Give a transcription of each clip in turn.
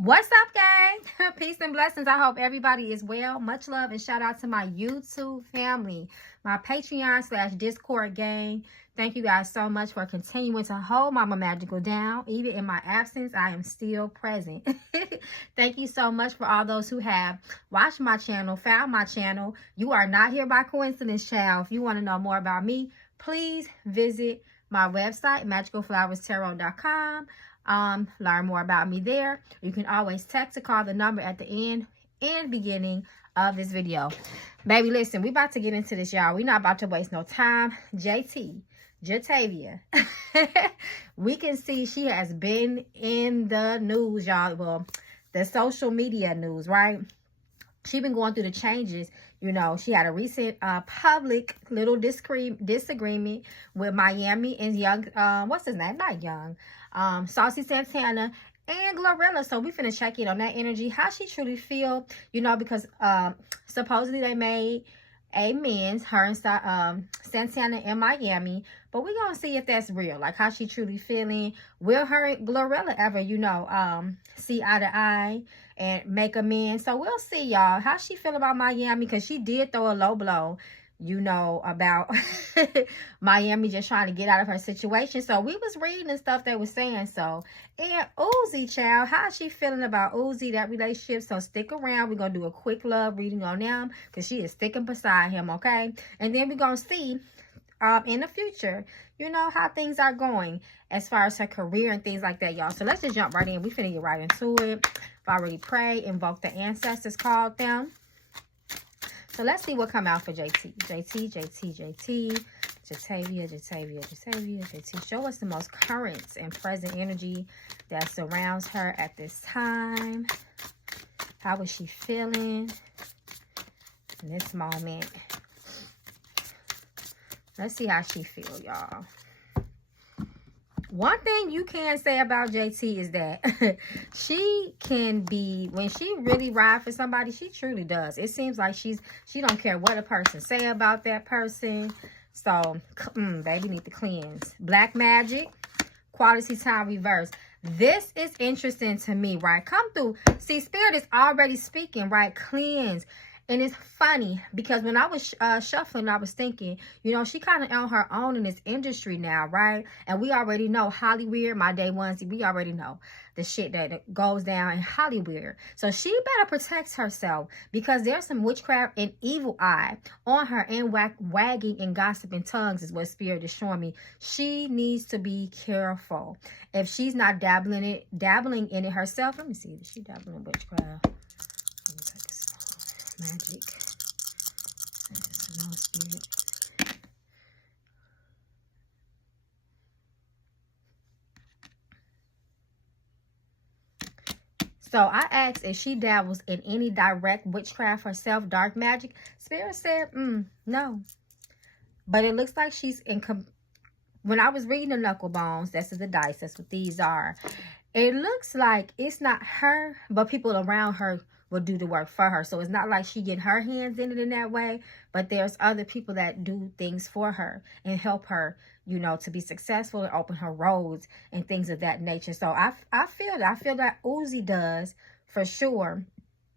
What's up, gang? Peace and blessings. I hope everybody is well. Much love and shout out to my YouTube family, my Patreon/Discord gang. Thank you guys so much for continuing to hold Mama Magical down. Even in my absence, I am still present. Thank you so much for all those who have watched my channel, found my channel. You are not here by coincidence, child. If you want to know more about me, please visit my website, magicalflowerstarot.com. Learn more about me there. You can always text or call the number at the end and beginning of this video. Baby, listen, we about to get into this, y'all. We're not about to waste no time. Jatavia. We can see she has been in the news, y'all. Well, the social media news, right? She been going through the changes. You know, she had a recent public little disagreement with Miami and Young, what's his name? Not Young. Saucy Santana and GloRilla. So we finna check in on that energy, how she truly feel, you know, because supposedly they made amends, her and Santana in Miami, but we're gonna see if that's real, like how she truly feeling. Will her and GloRilla ever, you know, see eye to eye and make amends? So we'll see, y'all, how she feel about Miami, because she did throw a low blow, you know, about Miami just trying to get out of her situation. So we was reading the stuff they was saying. So, and Uzi, child, how is she feeling about Uzi, that relationship? So stick around. We're going to do a quick love reading on them, because she is sticking beside him, okay? And then we're going to see in the future, you know, how things are going as far as her career and things like that, y'all. So let's just jump right in. We finna get right into it. I've already prayed, invoked the ancestors, called them. So let's see what come out for JT. Jatavia. Show us the most current and present energy that surrounds her at this time. How is she feeling in this moment? Let's see how she feel, y'all. One thing you can say about JT is that she can be, when she really ride for somebody, she truly does. It seems like she don't care what a person say about that person. So, baby need to cleanse. Black magic, quality time reverse. This is interesting to me, right? Come through. See, Spirit is already speaking, right? Cleanse. And it's funny because when I was shuffling, I was thinking, you know, she kind of on her own in this industry now, right? And we already know Hollywood, my day onesie, we already know the shit that goes down in Hollywood. So she better protect herself, because there's some witchcraft and evil eye on her, and wagging and gossiping tongues is what Spirit is showing me. She needs to be careful. If she's not dabbling in it herself, let me see, is she dabbling in witchcraft? Magic. No, Spirit. So I asked if she dabbles in any direct witchcraft herself, dark magic. Spirit said, no. But it looks like she's in. When I was reading the knuckle bones, this is the dice. That's what these are. It looks like it's not her, but people around her will do the work for her. So it's not like she get her hands in it in that way, but there's other people that do things for her and help her, you know, to be successful and open her roads and things of that nature. So I feel that Uzi does for sure.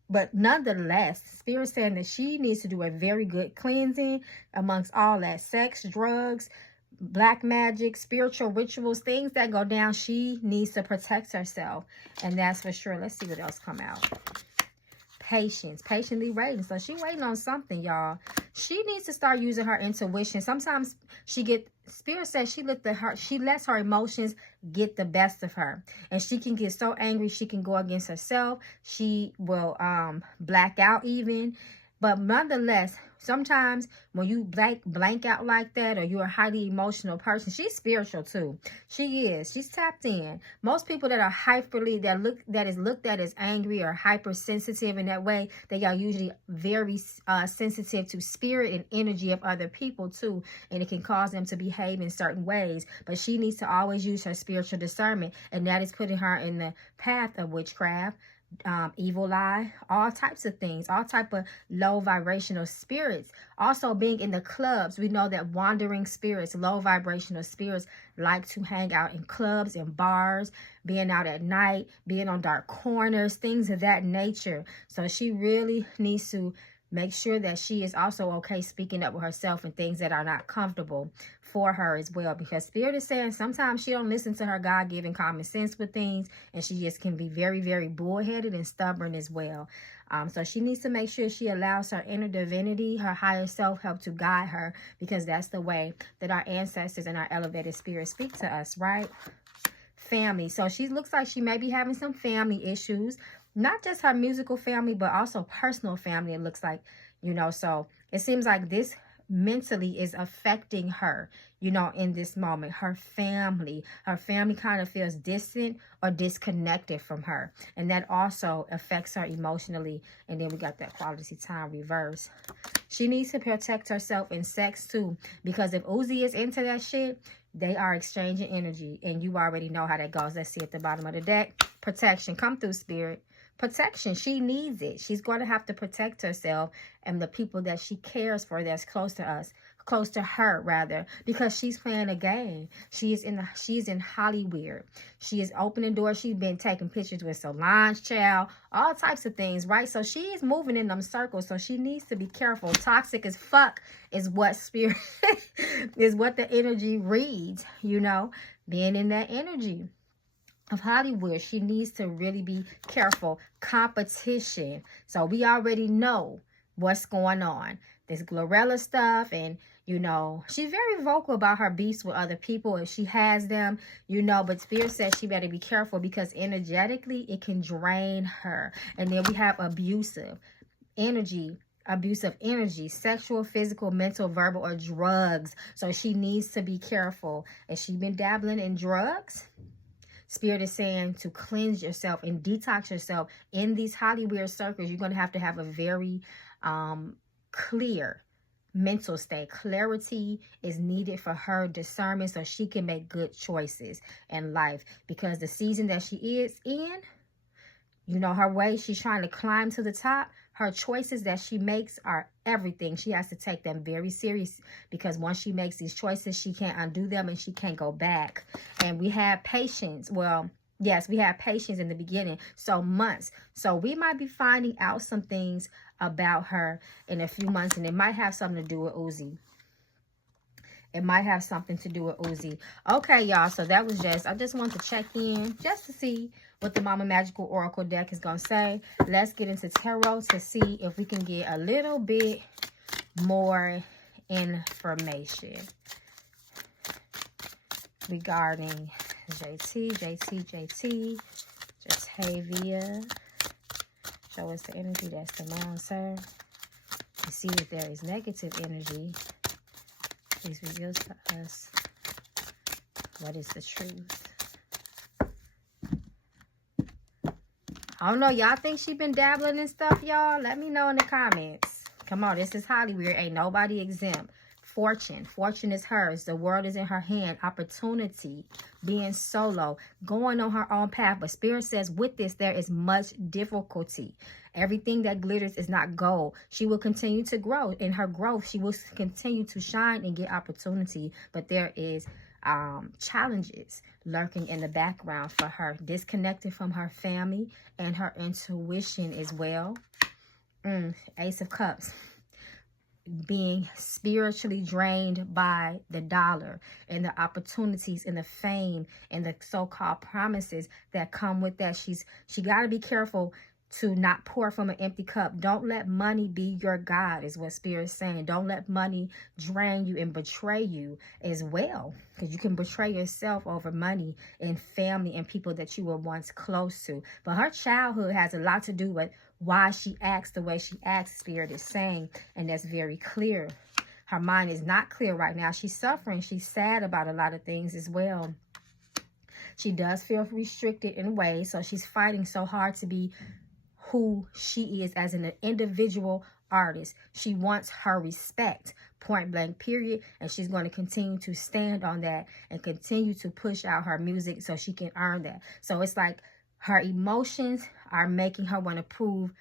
But nonetheless, Spirit saying that she needs to do a very good cleansing amongst all that sex, drugs, black magic, spiritual rituals, things that go down. She needs to protect herself, and that's for sure. Let's see what else come out. Patience, patiently waiting. So she waiting on something, y'all. She needs to start using her intuition. Sometimes Spirit says she lets her emotions get the best of her, and she can get so angry she can go against herself. She will black out even. But nonetheless, sometimes when you blank out like that, or you're a highly emotional person, she's spiritual too. She is. She's tapped in. Most people that are that is looked at as angry or hypersensitive in that way, they are usually very sensitive to spirit and energy of other people too, and it can cause them to behave in certain ways. But she needs to always use her spiritual discernment, and that is putting her in the path of witchcraft, evil eye, all types of things, all type of low vibrational spirits. Also being in the clubs, we know that wandering spirits, low vibrational spirits, like to hang out in clubs and bars, being out at night, being on dark corners, things of that nature. So she really needs to make sure that she is also okay speaking up with herself and things that are not comfortable for her as well, because Spirit is saying sometimes she don't listen to her God-given common sense with things, and she just can be very, very bullheaded and stubborn as well. So she needs to make sure she allows her inner divinity, her higher self, help to guide her, because that's the way that our ancestors and our elevated spirits speak to us, right? Family. So she looks like she may be having some family issues, not just her musical family, but also personal family. It looks like, you know, so it seems like this mentally is affecting her, you know, in this moment. Her family kind of feels distant or disconnected from her, and that also affects her emotionally. And then we got that quality time reverse. She needs to protect herself in sex too, because if Uzi is into that shit, they are exchanging energy, and you already know how that goes. Let's see at the bottom of the deck. Protection. Come through, Spirit. Protection. She needs it. She's going to have to protect herself and the people that she cares for, that's close to us, close to her rather, because she's playing a game. She's in Hollywood. She is opening doors. She's been taking pictures with Solange Child, all types of things, right? So she is moving in them circles, so she needs to be careful. Toxic as fuck is what Spirit is what the energy reads, you know, being in that energy of Hollywood. She needs to really be careful. Competition. So we already know what's going on. This GloRilla stuff, and you know, she's very vocal about her beefs with other people if she has them, you know, but Spirit says she better be careful, because energetically it can drain her. And then we have abusive energy, sexual, physical, mental, verbal, or drugs. So she needs to be careful. Has she been dabbling in drugs? Spirit is saying to cleanse yourself and detox yourself in these Hollywood circles. You're going to have a very clear mental state. Clarity is needed for her discernment, so she can make good choices in life, because the season that she is in, you know, her way, she's trying to climb to the top. Her choices that she makes are everything. She has to take them very serious, because once she makes these choices, she can't undo them and she can't go back. And we have patience. Well, yes, we have patience in the beginning. So months. So we might be finding out some things about her in a few months, and it might have something to do with Uzi. It might have something to do with Uzi. Okay, y'all. So that was I just want to check in just to see what the Mama Magical Oracle deck is going to say. Let's get into tarot to see if we can get a little bit more information regarding JT, Jatavia. Show us the energy that's around her. You see that there is negative energy. Please reveal to us what is the truth. I don't know. Y'all think she been dabbling in stuff, y'all? Let me know in the comments. Come on. This is Hollywood. Ain't nobody exempt. Fortune. Fortune is hers. The world is in her hand. Opportunity. Being solo. Going on her own path. But Spirit says with this, there is much difficulty. Everything that glitters is not gold. She will continue to grow. In her growth, she will continue to shine and get opportunity. But there is challenges lurking in the background for her. Disconnected from her family and her intuition as well. Ace of Cups. Being spiritually drained by the dollar and the opportunities and the fame and the so-called promises that come with that. She got to be careful to not pour from an empty cup. Don't let money be your God, is what Spirit's saying. Don't let money drain you and betray you as well, because you can betray yourself over money and family and people that you were once close to. But her childhood has a lot to do with why she acts the way she acts, Spirit is saying, and that's very clear. Her mind is not clear right now. She's suffering. She's sad about a lot of things as well. She does feel restricted in ways, so she's fighting so hard to be who she is as an individual artist. She wants her respect, point blank, period. And she's going to continue to stand on that and continue to push out her music so she can earn that. So it's like Her emotions are making her want to prove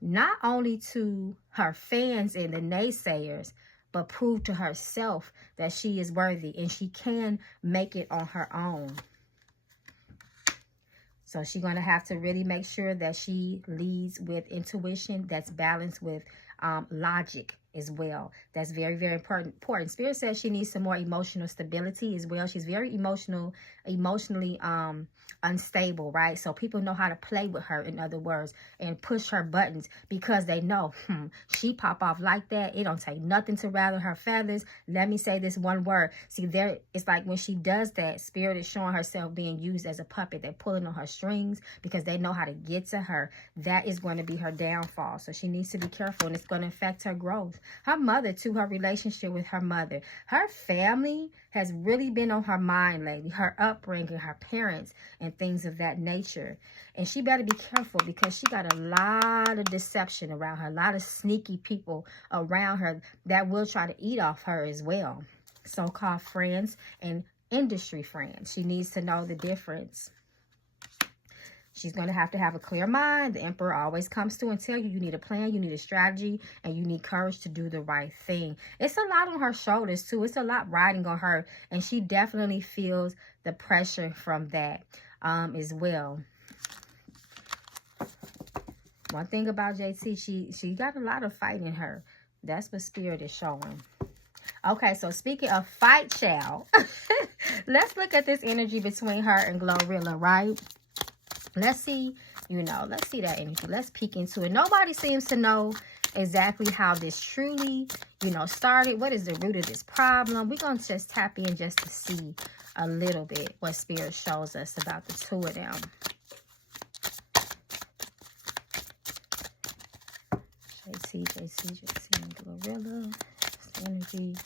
not only to her fans and the naysayers, but prove to herself that she is worthy and she can make it on her own. So she's going to have to really make sure that she leads with intuition that's balanced with logic as well. That's very, very important. Spirit says she needs some more emotional stability as well. She's very emotionally unstable, right? So people know how to play with her, in other words, and push her buttons because they know, she pop off like that. It don't take nothing to rattle her feathers. Let me say this one word. See, there, it's like when she does that, Spirit is showing herself being used as a puppet. They're pulling on her strings because they know how to get to her. That is going to be her downfall. So she needs to be careful, and it's going to affect her growth. Her mother, too, her relationship with her mother. Her family has really been on her mind lately. Her upbringing, her parents, and things of that nature. And she better be careful because she got a lot of deception around her. A lot of sneaky people around her that will try to eat off her as well. So-called friends and industry friends. She needs to know the difference. She's going to have a clear mind. The Emperor always comes to and tell you, you need a plan, you need a strategy, and you need courage to do the right thing. It's a lot on her shoulders, too. It's a lot riding on her, and she definitely feels the pressure from that as well. One thing about JT, she got a lot of fight in her. That's what Spirit is showing. Okay, so speaking of fight, child, let's look at this energy between her and GloRilla, right? Let's see, let's see that energy. Let's peek into it. Nobody seems to know exactly how this truly, started. What is the root of this problem? We're going to just tap in just to see a little bit what Spirit shows us about the two of them. JT, and GloRilla. Energy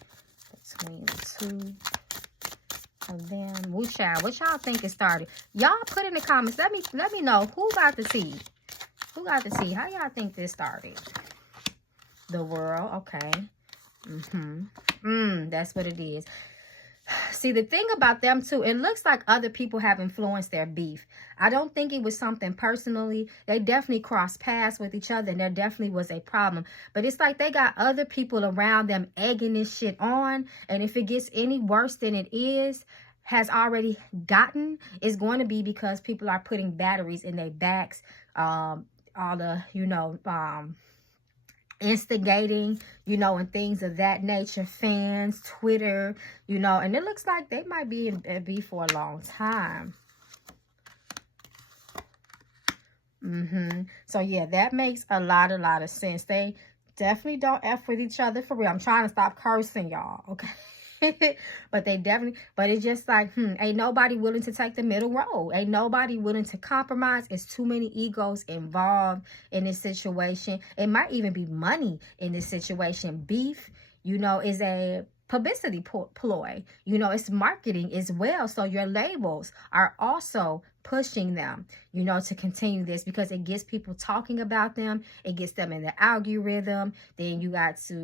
between the two of them. What y'all think it started? Y'all put in the comments. Let me know who got the tea. Who got the tea? How y'all think this started? The world. Okay. That's what it is. See, the thing about them too, it looks like other people have influenced their beef. I don't think it was something personally. They definitely crossed paths with each other, and there definitely was a problem. But it's like they got other people around them egging this shit on. And if it gets any worse than it has already gotten, it's going to be because people are putting batteries in their backs. All the, instigating, and things of that nature, fans, Twitter, and it looks like they might be in beef for a long time. So yeah, that makes a lot of sense. They definitely don't F with each other for real. I'm trying to stop cursing, y'all, okay? But it's just like, ain't nobody willing to take the middle road. Ain't nobody willing to compromise. It's too many egos involved in this situation. It might even be money in this situation. Beef, is a publicity ploy. It's marketing as well. So your labels are also pushing them, to continue this because it gets people talking about them. It gets them in the algorithm. Then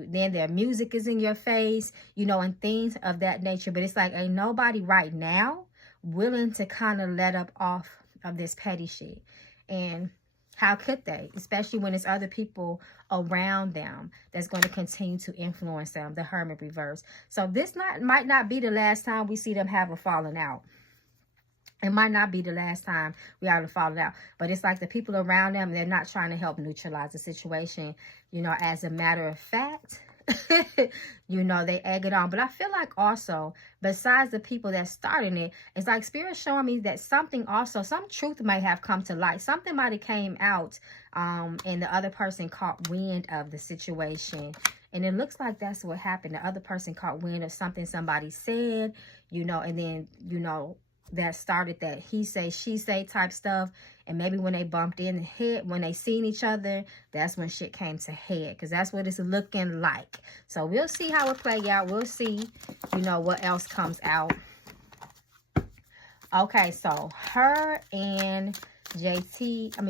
then their music is in your face, and things of that nature. But it's like, ain't nobody right now willing to kind of let up off of this petty shit. And how could they? Especially when it's other people around them that's going to continue to influence them. The Hermit reverse. So this might not be the last time we see them have a falling out. It might not be the last time we have to fall out. But it's like the people around them, they're not trying to help neutralize the situation. As a matter of fact, they egg it on. But I feel like also, besides the people that started it, it's like Spirit showing me that something also, some truth might have come to light. Something might have came out and the other person caught wind of the situation. And it looks like that's what happened. The other person caught wind of something somebody said, and then, that started that he say, she say type stuff. And maybe when they bumped in the head, when they seen each other, that's when shit came to head. Because that's what it's looking like. So we'll see how it play out. We'll see, what else comes out. Okay, so her and JT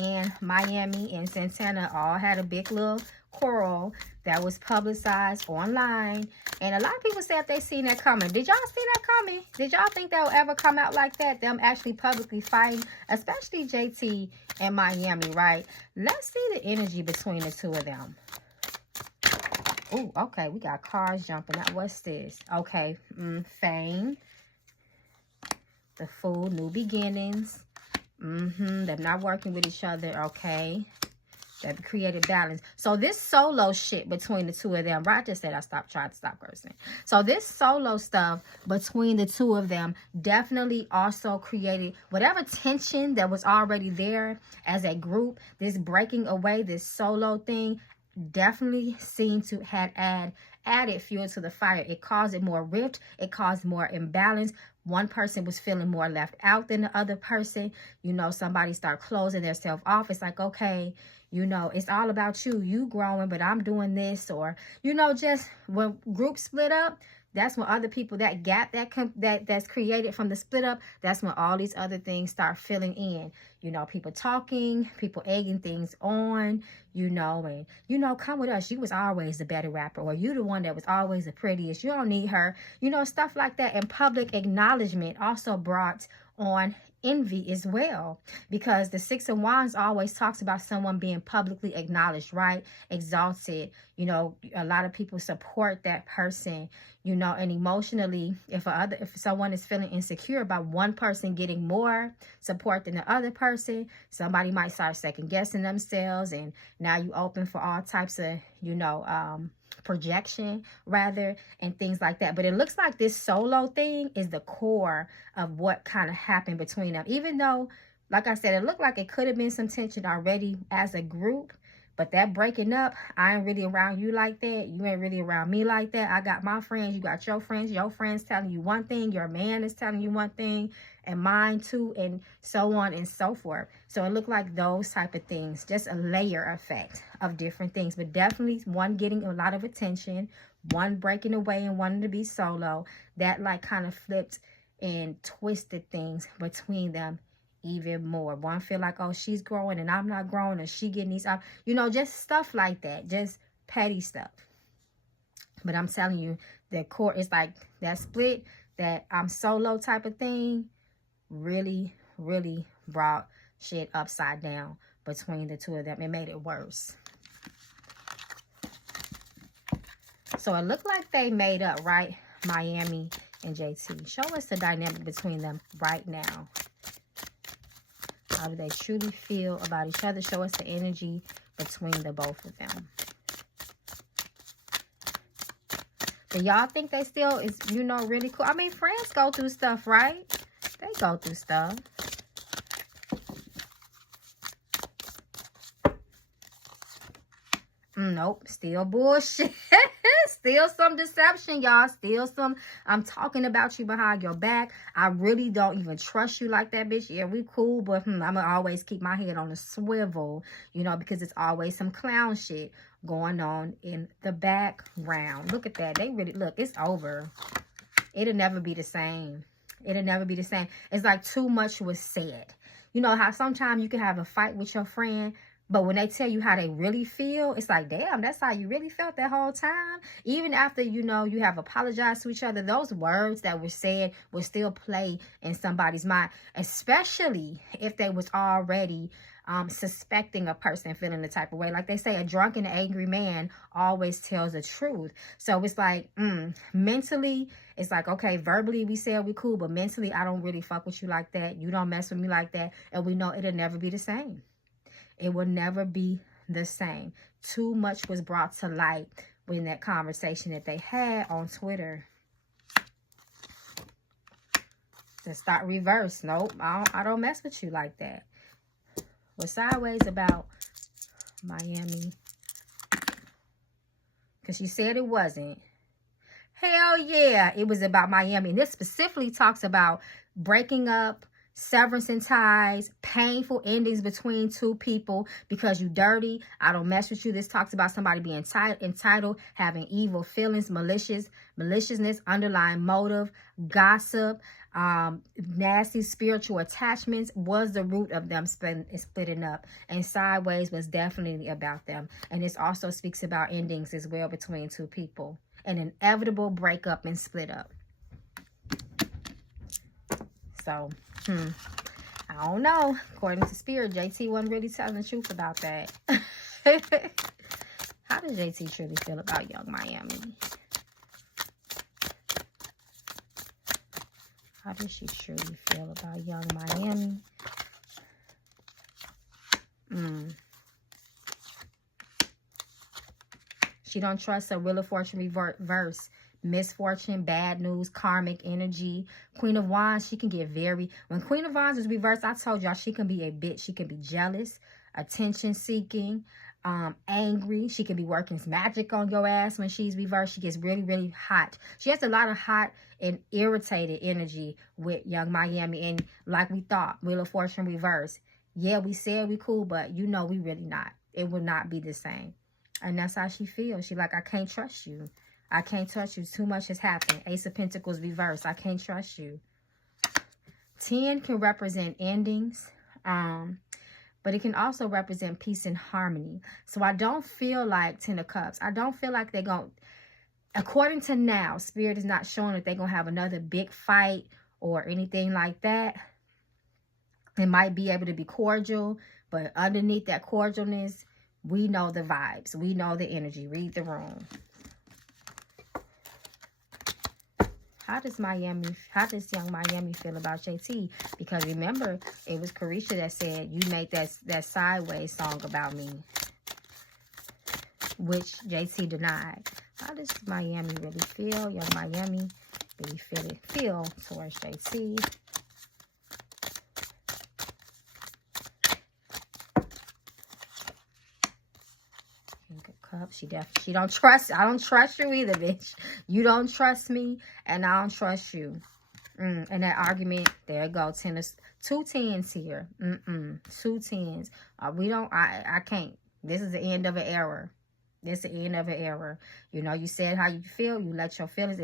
and Miami and Santana all had a big little quarrel that was publicized online. And a lot of people said they seen that coming. Did y'all see that coming? Did y'all think that would ever come out like that? Them actually publicly fighting, especially JT and Miami, right? Let's see the energy between the two of them. Oh, okay. We got cars jumping out. What's this? Okay. Fame. The Fool. New beginnings. They're not working with each other. Okay. They've created balance. So this solo shit between the two of them. Right, I just said tried to stop cursing. So this solo stuff between the two of them definitely also created whatever tension that was already there as a group. This breaking away, this solo thing, definitely seemed to have added fuel to the fire. It caused it more rift. It caused more imbalance. One person was feeling more left out than the other person. You know, somebody start closing their self off. It's like, okay, you know, it's all about you. You growing, but I'm doing this. Or, you know, just when groups split up, that's when other people, that gap that's created from the split up, that's when all these other things start filling in. You know, people talking, people egging things on, you know, and, you know, come with us. You was always the better rapper, or you the one that was always the prettiest. You don't need her, you know, stuff like that. And public acknowledgement also brought on envy as well, because the Six of Wands always talks about someone being publicly acknowledged, right? Exalted. You know, a lot of people support that person, you know, and emotionally, if someone is feeling insecure about one person getting more support than the other person, somebody might start second guessing themselves, and now you open for all types of, you know, projection rather, and things like that. But it looks like this solo thing is the core of what kind of happened between them, even though, like I said, it looked like it could have been some tension already as a group. But that breaking up, I ain't really around you like that. You ain't really around me like that. I got my friends. You got your friends telling you one thing. Your man is telling you one thing. And mine too. And so on and so forth. So it looked like those type of things. Just a layer effect of different things. But definitely one getting a lot of attention. One breaking away and wanting to be solo. That like kind of flipped and twisted things between them even more. One feel like, oh, she's growing and I'm not growing, or she getting these out, you know, just stuff like that, just petty stuff. But I'm telling you, the core is like that split, that I'm solo type of thing, really brought shit upside down between the two of them. It made it worse. So it looked like they made up, right? Miami and JT. Show us the dynamic between them right now. How do they truly feel about each other? Show us the energy between the both of them. Do y'all think they still is, you know, really cool? I mean, friends go through stuff, right? They go through stuff. Nope, still bullshit. Still some deception, y'all. Still some, I'm talking about you behind your back. I really don't even trust you like that, bitch. Yeah, we cool, but I'm gonna always keep my head on a swivel, you know, because it's always some clown shit going on in the background. Look at that. They really, look, it's over. It'll never be the same. It'll never be the same. It's like too much was said. You know how sometimes you can have a fight with your friend, but when they tell you how they really feel, it's like, damn, that's how you really felt that whole time. Even after, you know, you have apologized to each other, those words that were said will still play in somebody's mind, especially if they was already suspecting a person feeling the type of way. Like they say, a drunk and angry man always tells the truth. So it's like, mentally, it's like, okay, verbally we said we cool, but mentally I don't really fuck with you like that. You don't mess with me like that. And we know it'll never be the same. It will never be the same. Too much was brought to light in that conversation that they had on Twitter. To start reverse. Nope, I don't mess with you like that. What's sideways about Miami? Because she said it wasn't. Hell yeah, it was about Miami. And this specifically talks about breaking up, severance in ties, painful endings between two people because you dirty. I don't mess with you. This talks about somebody being entitled, having evil feelings, maliciousness, underlying motive, gossip, Nasty spiritual attachments was the root of them splitting up, and sideways was definitely about them. And this also speaks about endings as well between two people, an inevitable breakup and split up. So I don't know. According to Spirit, JT wasn't really telling the truth about that. How does JT truly feel about Young Miami? How does she truly feel about Young Miami? She don't trust a Wheel of Fortune reverse. Misfortune, bad news, karmic energy. Queen of Wands, she can get very... When Queen of Wands is reversed, I told y'all she can be a bitch. She can be jealous, attention seeking, angry. She can be working magic on your ass when she's reversed. She gets really, really hot. She has a lot of hot and irritated energy with Young Miami. And like we thought, Wheel of Fortune reverse. Yeah, we said we cool, but you know we really not. It will not be the same. And that's how she feels. She like, I can't trust you. I can't trust you. Too much has happened. Ace of Pentacles reverse. I can't trust you. 10 can represent endings. But it can also represent peace and harmony. So I don't feel like 10 of Cups. I don't feel like they're going... According to now, Spirit is not showing that they're going to have another big fight or anything like that. It might be able to be cordial, but underneath that cordialness, we know the vibes. We know the energy. Read the room. How does Young Miami feel about JT? Because remember, it was Carisha that said, you made that Sideways song about me, which JT denied. How does Miami really feel? Young Miami really feel towards JT? Cup. She don't trust. I don't trust you either, bitch. You don't trust me, and I don't trust you. And that argument, there you go. 2 tens here. 2 tens. We don't. I can't. This is the end of an era. This is the end of an era. You know, you said how you feel. You let your feelings.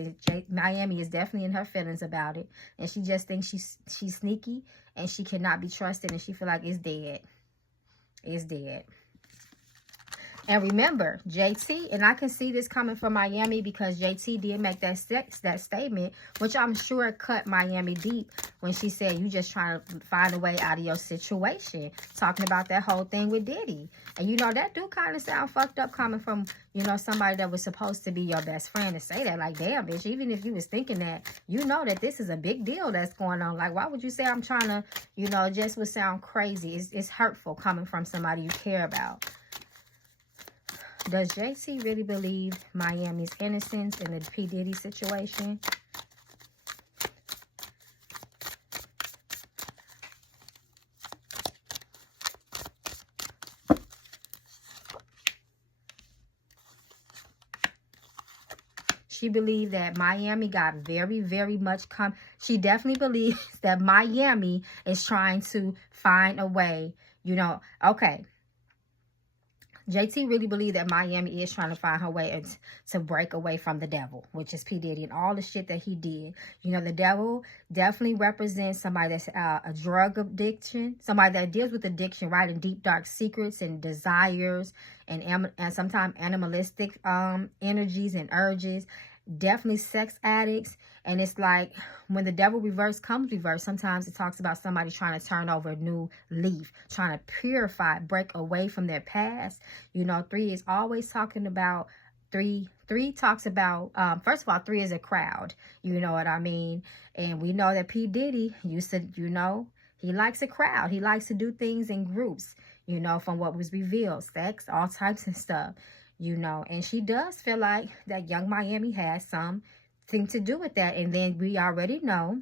Miami is definitely in her feelings about it, and she just thinks she's sneaky and she cannot be trusted, and she feel like it's dead. It's dead. And remember, JT, and I can see this coming from Miami because JT did make that statement, which I'm sure cut Miami deep when she said, you just trying to find a way out of your situation. Talking about that whole thing with Diddy. And, you know, that do kind of sound fucked up coming from, you know, somebody that was supposed to be your best friend to say that. Like, damn, bitch, even if you was thinking that, you know that this is a big deal that's going on. Like, why would you say I'm trying to, you know, it just would sound crazy. It's hurtful coming from somebody you care about. Does JC really believe Miami's innocence in the P. Diddy situation? She believed that Miami got very, very much she definitely believes that Miami is trying to find a way, you know, okay. JT really believed that Miami is trying to find her way to break away from the devil, which is P. Diddy and all the shit that he did. You know, the devil definitely represents somebody that's a drug addiction, somebody that deals with addiction, right, and deep, dark secrets and desires and sometimes animalistic energies and urges. Definitely sex addicts. And it's like when the devil comes reverse, sometimes it talks about somebody trying to turn over a new leaf, trying to purify, break away from their past. You know, 3 is always talking about three talks about, first of all, 3 is a crowd. You know what I mean? And we know that P. Diddy used to, you know, he likes a crowd. He likes to do things in groups, you know, from what was revealed, sex, all types of stuff. You know, and she does feel like that Young Miami has something to do with that. And then we already know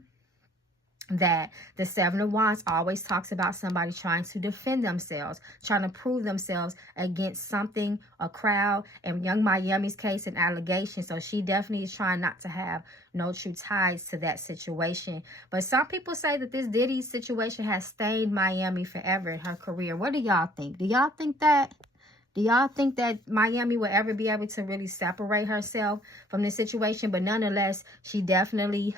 that the 7 of Wands always talks about somebody trying to defend themselves, trying to prove themselves against something, a crowd, and Young Miami's case, an allegation. So she definitely is trying not to have no true ties to that situation. But some people say that this Diddy situation has stained Miami forever in her career. What do y'all think? Do y'all think that? Do y'all think that Miami will ever be able to really separate herself from this situation? But nonetheless, she definitely,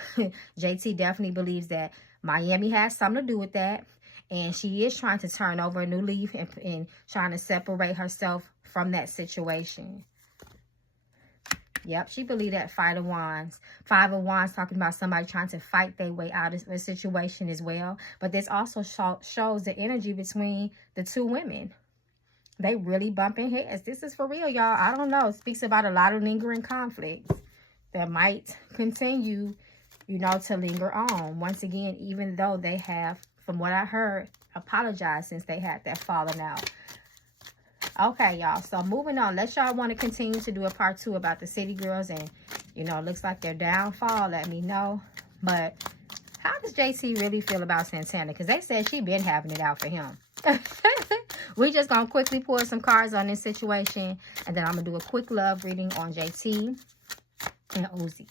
JT definitely believes that Miami has something to do with that. And she is trying to turn over a new leaf and trying to separate herself from that situation. Yep, she believed that Five of Wands. Five of Wands talking about somebody trying to fight their way out of a situation as well. But this also shows the energy between the two women. They really bumping heads. This is for real, y'all. I don't know. It speaks about a lot of lingering conflicts that might continue, you know, to linger on. Once again, even though they have, from what I heard, apologized since they had that falling out. Okay, y'all. So moving on. Let y'all want to continue to do a part 2 about the City Girls. And, you know, it looks like their downfall. Let me know. But how does JT really feel about Santana? Because they said she been having it out for him. We just going to quickly pull some cards on this situation. And then I'm going to do a quick love reading on JT and Uzi.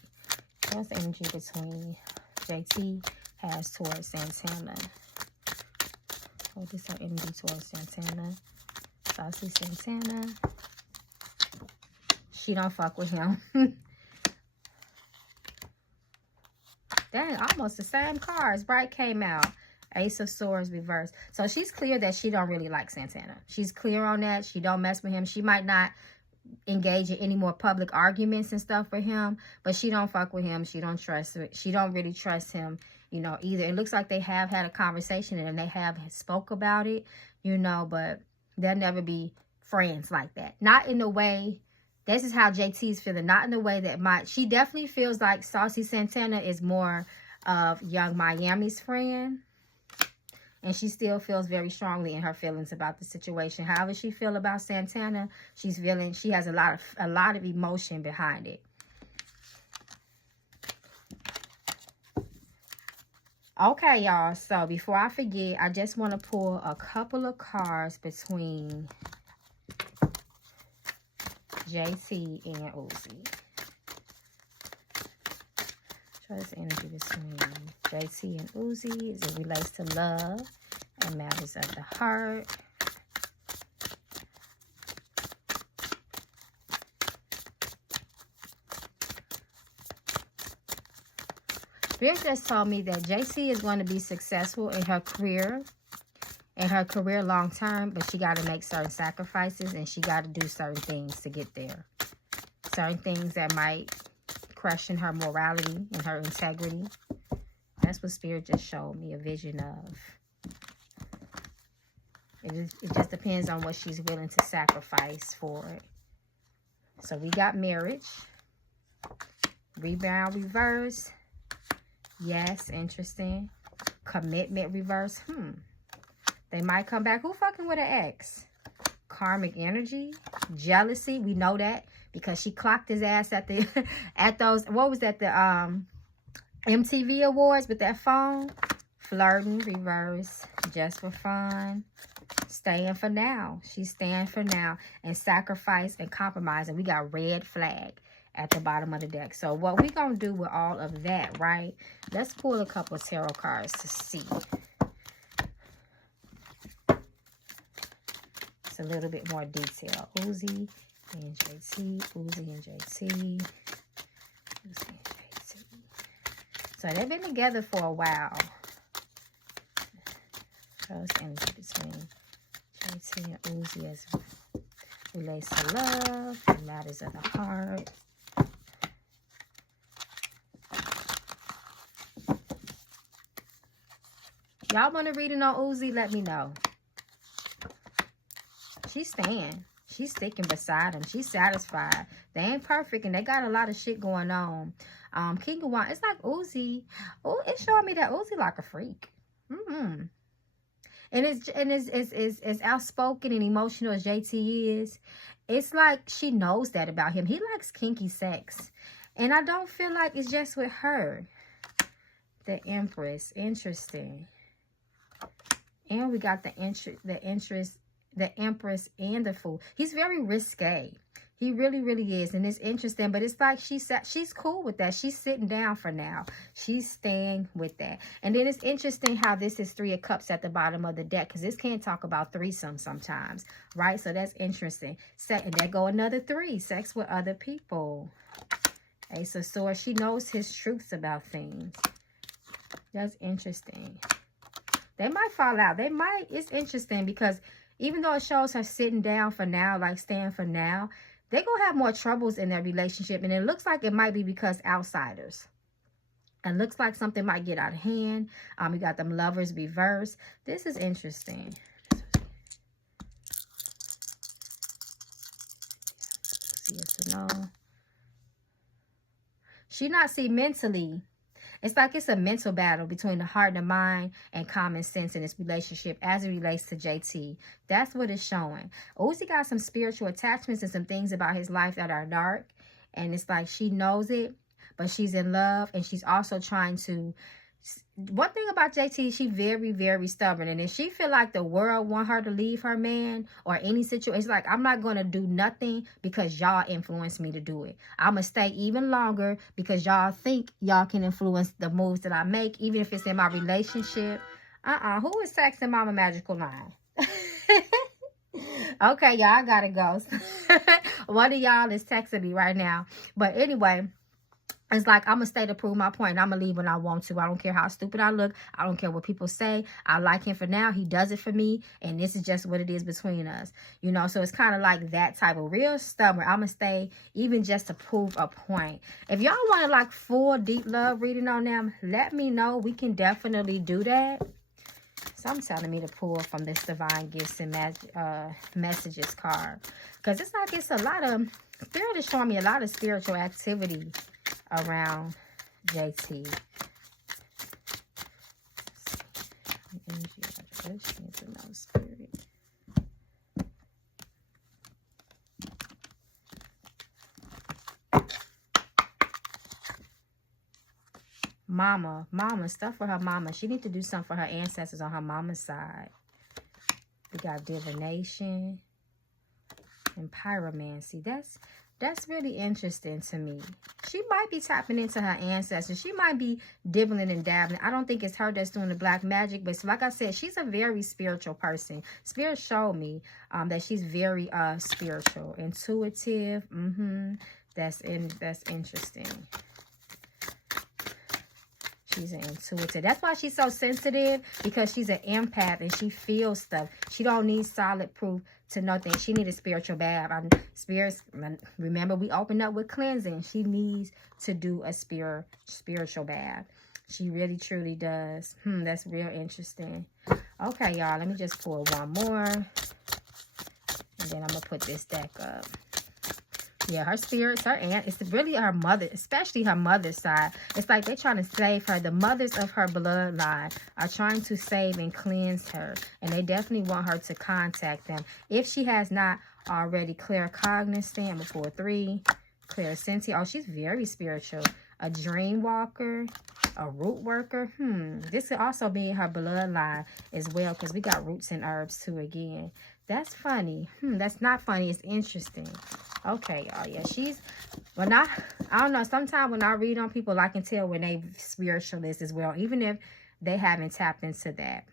What's the energy between JT has towards Santana? What is her energy towards Santana? Saucy Santana. She don't fuck with him. Dang, almost the same cards. Bright came out. Ace of Swords reversed. So she's clear that she don't really like Santana. She's clear on that. She don't mess with him. She might not engage in any more public arguments and stuff for him, but she don't fuck with him. She don't trust it. She don't really trust him, you know, either. It looks like they have had a conversation and they have spoke about it, you know, but they'll never be friends like that. Not in the way, this is how JT's feeling, not in the way that she definitely feels like Saucy Santana is more of Young Miami's friend. And she still feels very strongly in her feelings about the situation. However she feel about Santana, she has a lot of emotion behind it. Okay, y'all. So before I forget, I just want to pull a couple of cards between JT and Uzi. Show this energy between JT and Uzi as it relates to love and matters of the heart. Spirit just told me that JT is going to be successful in her career long term, but she got to make certain sacrifices and she got to do certain things to get there. Certain things that might question her morality and her integrity. That's what Spirit just showed me a vision of. It just depends on what she's willing to sacrifice for it. So we got marriage. Rebound reverse. Yes, interesting. Commitment reverse. They might come back. Who fucking with an ex? Karmic energy. Jealousy. We know that because she clocked his ass at the at those, what was that, the MTV Awards with that phone. Flirting reverse. Just for fun. Staying for now. She's staying for now. And sacrifice and compromise. And we got red flag at the bottom of the deck. So what we gonna do with all of that, right? Let's pull a couple of tarot cards to see. It's a little bit more detail. Uzi and JT. Uzi and JT. Uzi and JT. So they've been together for a while. So it's energy between JT and Uzi as relates to love and matters of the heart. Y'all want to read it on Uzi? Let me know. She's staying. She's sticking beside him. She's satisfied. They ain't perfect and they got a lot of shit going on. King of Wands. It's like Uzi. Oh, it's showing me that Uzi like a freak. And it's outspoken and emotional as JT is. It's like she knows that about him. He likes kinky sex. And I don't feel like it's just with her. The Empress. Interesting. And we got the Empress and the Fool. He's very risque. He really, really is. And it's interesting, but it's like she's cool with that. She's sitting down for now. She's staying with that. And then it's interesting how this is 3 of Cups at the bottom of the deck, because this can talk about threesome sometimes, right? So that's interesting. And there go another 3, sex with other people. Ace of Swords, she knows his truths about things. That's interesting. They might fall out. They might. It's interesting because even though it shows her sitting down for now, like staying for now, they're going to have more troubles in their relationship. And it looks like it might be because outsiders. It looks like something might get out of hand. We got them Lovers reversed. This is interesting. Yes or no? She not see mentally. It's like it's a mental battle between the heart and the mind and common sense in this relationship as it relates to JT. That's what it's showing. Uzi got some spiritual attachments and some things about his life that are dark. And it's like she knows it, but she's in love. And she's also trying to... One thing about JT, she very, very stubborn. And if she feel like the world want her to leave her man or any situation, it's like, I'm not going to do nothing because y'all influence me to do it. I'm going to stay even longer because y'all think y'all can influence the moves that I make, even if it's in my relationship. Who is texting Mama Magical Line? Okay, y'all, I gotta go. One of y'all is texting me right now. But anyway... It's like, I'm going to stay to prove my point. I'm going to leave when I want to. I don't care how stupid I look. I don't care what people say. I like him for now. He does it for me. And this is just what it is between us. You know, so it's kind of like that type of real stubborn. I'm going to stay even just to prove a point. If y'all want to like full deep love reading on them, let me know. We can definitely do that. So I'm telling me to pull from this Divine Gifts and Messages card. Because it's like it's a lot of... Spirit is showing me a lot of spiritual activity around JT. Mama, stuff for her mama. She needs to do something for her ancestors on her mama's side. We got divination and pyromancy. That's really interesting to me. She might be tapping into her ancestors. She might be dibbling and dabbling. I don't think it's her that's doing the black magic. But like I said, she's a very spiritual person. Spirit showed me that she's very spiritual, intuitive. That's interesting. She's an intuitive. That's why she's so sensitive, because she's an empath and she feels stuff. She don't need solid proof to know things. She needs a spiritual bath. Spirits, remember, we opened up with cleansing. She needs to do a spiritual bath. She really, truly does. That's real interesting. Okay, y'all. Let me just pull one more. And then I'm going to put this deck up. Yeah, her spirits, her aunt, it's really her mother, especially her mother's side. It's like they're trying to save her. The mothers of her bloodline are trying to save and cleanse her. And they definitely want her to contact them. If she has not already, claircognizant, I'm going to pull 3. Clairsentient. Oh, she's very spiritual. A dream walker, a root worker. This could also be in her bloodline as well, because we got roots and herbs too again. That's funny. That's not funny. It's interesting. Okay, y'all. Yeah, she's... When I don't know. Sometimes when I read on people, I can tell when they spiritualist as well, even if they haven't tapped into that.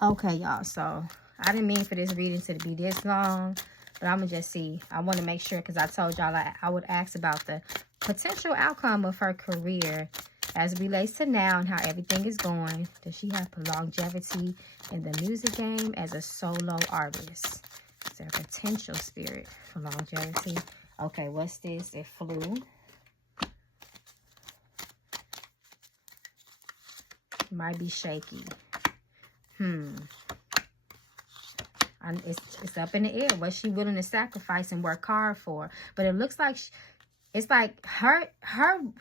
Okay, y'all. So, I didn't mean for this reading to be this long, but I'm going to just see. I want to make sure, because I told y'all I would ask about the potential outcome of her career as it relates to now and how everything is going. Does she have longevity in the music game as a solo artist? Is there a potential, Spirit, for longevity? Okay, what's this? It flew. Might be shaky. It's up in the air. What's she willing to sacrifice and work hard for? But it looks like... It's like her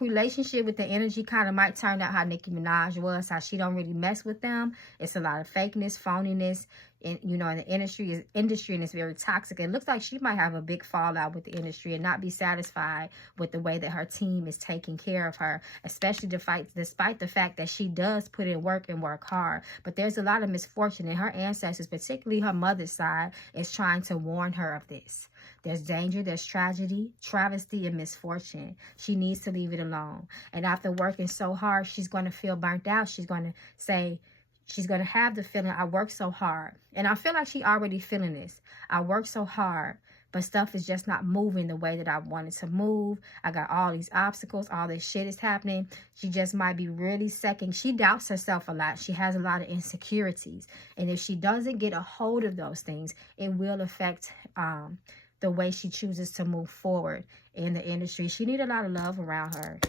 relationship with the energy kind of might turn out how Nicki Minaj was, how she don't really mess with them. It's a lot of fakeness, phoniness. in, you know, in the industry and it's very toxic. It looks like she might have a big fallout with the industry and not be satisfied with the way that her team is taking care of her, especially despite the fact that she does put in work and work hard. But there's a lot of misfortune, and her ancestors, particularly her mother's side, is trying to warn her of this. There's danger, there's tragedy, travesty, and misfortune. She needs to leave it alone. And after working so hard, she's going to feel burnt out. She's going to say, she's going to have the feeling, I worked so hard. And I feel like she already feeling this. I worked so hard, but stuff is just not moving the way that I wanted to move. I got all these obstacles. All this shit is happening. She just might be really second. She doubts herself a lot. She has a lot of insecurities. And if she doesn't get a hold of those things, it will affect the way she chooses to move forward in the industry. She needs a lot of love around her.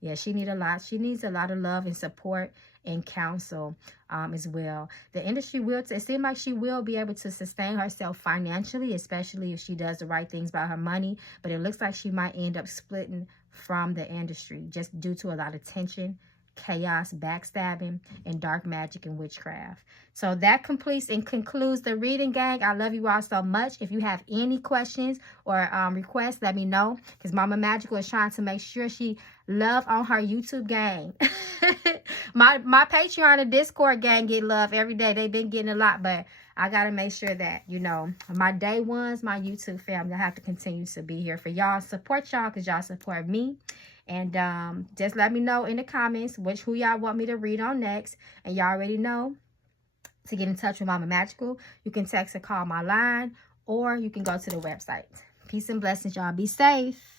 Yeah, she needs a lot of love and support and counsel as well. The industry it seems like she will be able to sustain herself financially, especially if she does the right things by her money. But it looks like she might end up splitting from the industry just due to a lot of tension, chaos, backstabbing, and dark magic and witchcraft. So that completes and concludes the reading, gang. I love you all so much. If you have any questions or requests, let me know, because Mama Magical is trying to make sure she love on her YouTube gang. my Patreon and Discord gang get love every day. They've been getting a lot, but I got to make sure that, you know, my day ones, my YouTube family, I have to continue to be here for y'all. Support y'all because y'all support me. And just let me know in the comments who y'all want me to read on next. And y'all already know, to get in touch with Mama Magical, you can text or call my line, or you can go to the website. Peace and blessings, y'all. Be safe.